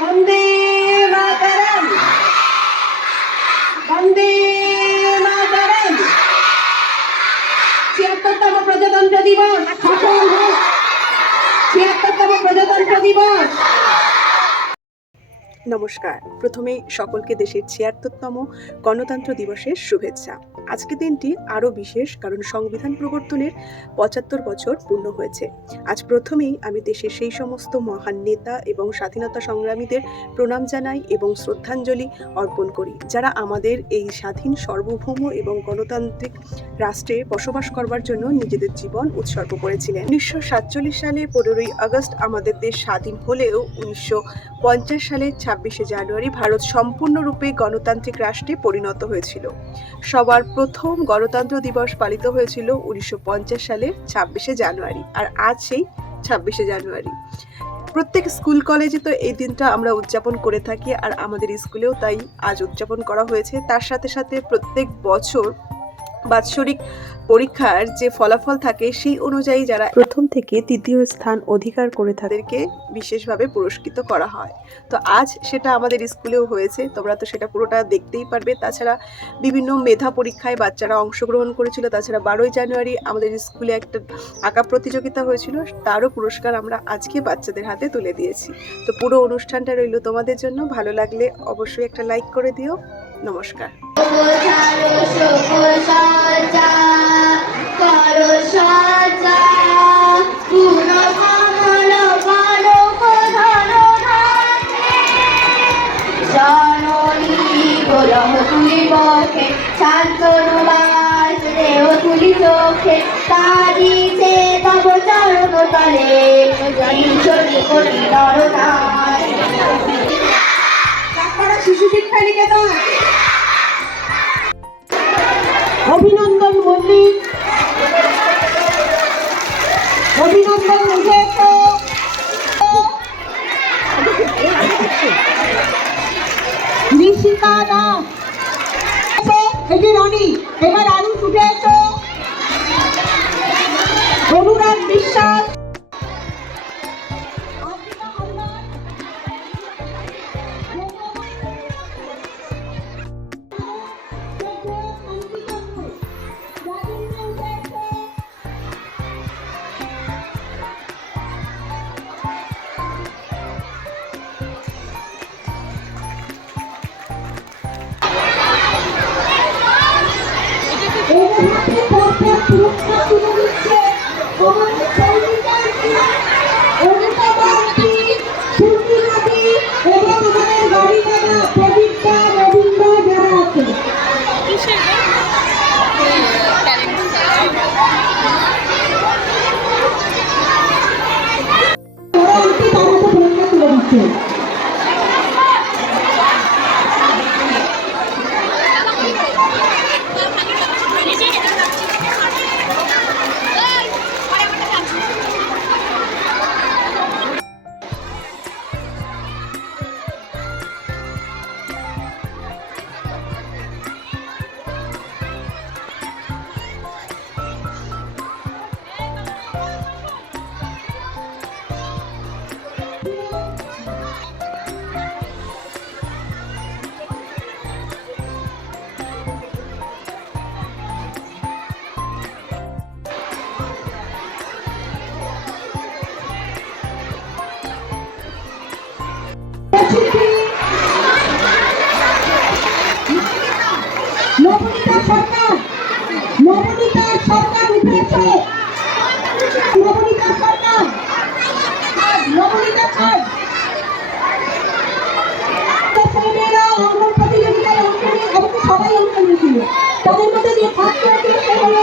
বন্দে মাতরম, বন্দে মাতরম। ৭৬তম প্রজাতন্ত্র দিবস সফল হোক। ৭৬তম প্রজাতন্ত্র দিবস। নমস্কার। প্রথমেই সকলকে দেশের ৭৬তম গণতন্ত্র দিবসের শুভেচ্ছা। আজকের দিনটি আরও বিশেষ, কারণ সংবিধান প্রবর্তনের ৭৫ বছর পূর্ণ হয়েছে। আজ প্রথমেই আমি দেশের সেই সমস্ত মহান নেতা এবং স্বাধীনতা সংগ্রামীদের প্রণাম জানাই এবং শ্রদ্ধাঞ্জলি অর্পণ করি, যারা আমাদের এই স্বাধীন, সার্বভৌম এবং গণতান্ত্রিক রাষ্ট্রে বসবাস করবার জন্য নিজেদের জীবন উৎসর্গ করেছিলেন। ১৯৪৭ সালে ১৫ই আগস্ট আমাদের দেশ স্বাধীন হলেও ১৯৫০ সালে ২৬শে জানুয়ারি ভারত সম্পূর্ণরূপে গণতান্ত্রিক রাষ্ট্রে পরিণত হয়েছিল। সবার প্রথম গণতন্ত্র দিবস পালিত হয়েছিল ১৯৫০ সালের ২৬শে জানুয়ারি, আর আজ সেই ২৬শে জানুয়ারি। প্রত্যেক স্কুল কলেজে তো এই দিনটা আমরা উদযাপন করে থাকি, আর আমাদের স্কুলেও তাই আজ উদযাপন করা হয়েছে। তার সাথে সাথে প্রত্যেক বছর বাৎসরিক পরীক্ষার যে ফলাফল থাকে সেই অনুযায়ী যারা প্রথম থেকে তৃতীয় স্থান অধিকার করে তাদেরকে বিশেষভাবে পুরস্কৃত করা হয়। তো আজ সেটা আমাদের স্কুলেও হয়েছে, তোমরা তো সেটা পুরোটা দেখতেই পারবে। তাছাড়া বিভিন্ন মেধা পরীক্ষায় বাচ্চারা অংশগ্রহণ করেছিল। তাছাড়া ১২ই জানুয়ারি আমাদের স্কুলে একটা আঁকা প্রতিযোগিতা হয়েছিল, তারও পুরস্কার আমরা আজকে বাচ্চাদের হাতে তুলে দিয়েছি। তো পুরো অনুষ্ঠানটা রইল তোমাদের জন্য। ভালো লাগলে অবশ্যই একটা লাইক করে দিও। নমস্কার। শিশু শিক্ষা নিকেতন, অভিনন্দন মল্লিক, অভিনন্দন মুখেশ, ঋষিকা দাস, এটি রনি। এবার আরো ছুটে এসো, অনুরাগ বিশ্বাস, নবনীতা সরকার, নবনীতা সরকার উঠেছে, নবনীতা সরকার, নবনীতা সরকার। ছেলেমেয়েরা অঙ্গন প্রতিযোগিতায় অংশ নিয়ে, সবাই অংশ নিয়েছিল। তাদের মধ্যে যে ফার্স্ট হয়েছিল সে হলো